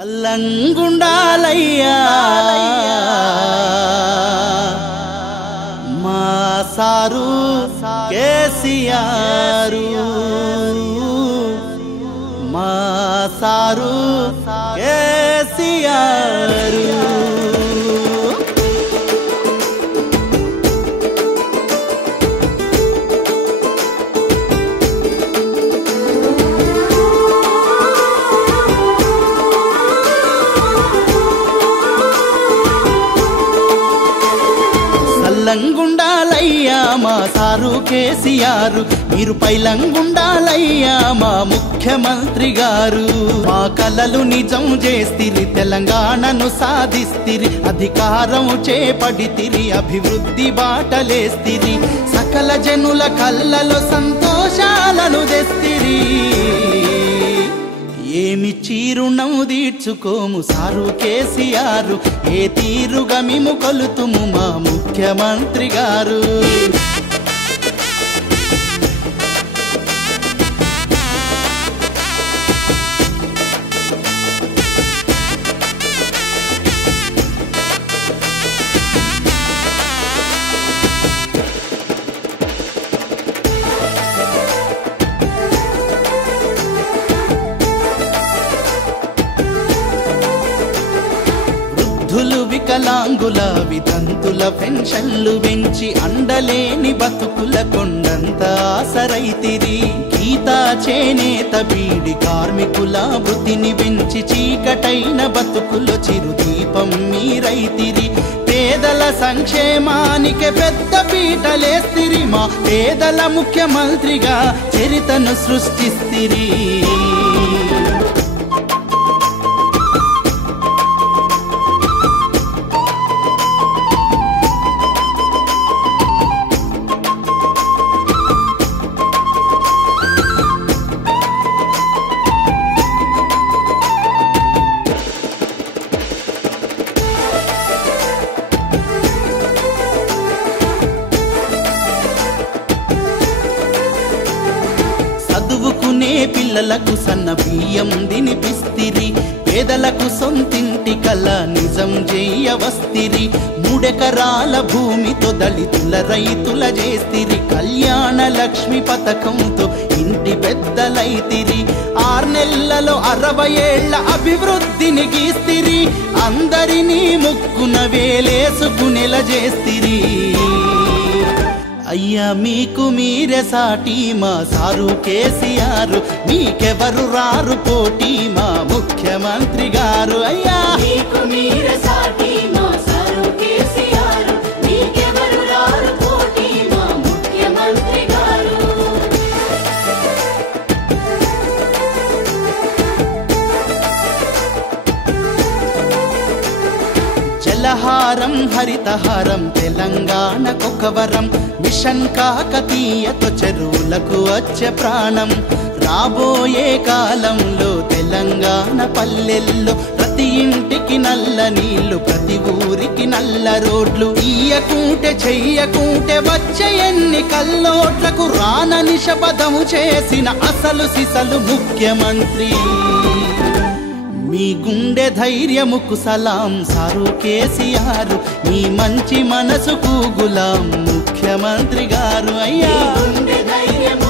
సల్లంగుండాలయ్యా మా సారు కేసీఆర్, మా సారు కేసీఆర్. పైలంగుండాలయ్యా మా సారు కేసీఆర్, మీరు పైలంగుండాలయ్యా మా ముఖ్యమంత్రి గారు. మా కలలు నిజం చేస్తిరి, తెలంగాణను సాధిస్తిరి, అధికారం చేపడితిరి, అభివృద్ధి బాటలేస్తిరి, సకల జనుల కళ్ళలో సంతోషాలను తెస్తిరి. ఏమి చీరుణం తీర్చుకోము సారు కేసీఆర్, ఏ తీరుగా మేము కొలుతుము మా ముఖ్యమంత్రి గారు. వికలాంగుల వితంతుల పెన్షన్లు పెంచి అండలేని బతుకుల కొండంత ఆసరైతిరి. గీతా చేనేత బీడి కార్మికుల వృత్తిని పెంచి చీకటైన బతుకుల చిరుదీపం మీరైతిరి. పేదల సంక్షేమానికి పెద్ద పీటలేస్తిరి, మా పేదల ముఖ్యమంత్రిగా చరితను సృష్టిస్తిరి. చదువుకునే పిల్లలకు సన్న బియ్యం తినిపిస్తిరి, పేదలకు సొంతింటి కల నిజం చేయవస్తిరి. 3 ఎకరాల భూమితో దళితుల రైతుల చేస్తిరి, కళ్యాణ లక్ష్మి పథకంతో ఇంటి పెద్దలైతిరి. 6 నెలలలో 60 ఏళ్ల అభివృద్ధిని గీస్తిరి, అందరినీ ముక్కున వేలేసుకునేలా చేస్తిరి. అయ్యా మీకు మీరే సాటి మా సారు కేసీఆర్, మీకెవరు రారు పోటీ మా ముఖ్యమంత్రి గారు. అయ్యా మీకు మీరే సాటి మా సారు కేసీఆర్, మీకెవరు రారు పోటీ మా ముఖ్యమంత్రి గారు. జలహారం హరితహారం తెలంగాణకొక వరం, మిషన్ కాకతీయతో చెరువులకు వచ్చే ప్రాణం. రాబోయే కాలంలో తెలంగాణ పల్లెల్లో ప్రతి ఇంటికి నల్ల నీళ్లు, ప్రతి ఊరికి నల్ల రోడ్లు. ఇయ్యకుంటే చెయ్యకుంటే వచ్చే ఎన్నికల్లోట్లకు రానని శపథము చేసిన అసలు సిసలు ముఖ్యమంత్రి. మీ గుండె ధైర్యముకు సలాం సారు కేసీఆర్, మీ మంచి మనసుకు గులాం ముఖ్యమంత్రి గారు. అయ్యా గుండె ధైర్యము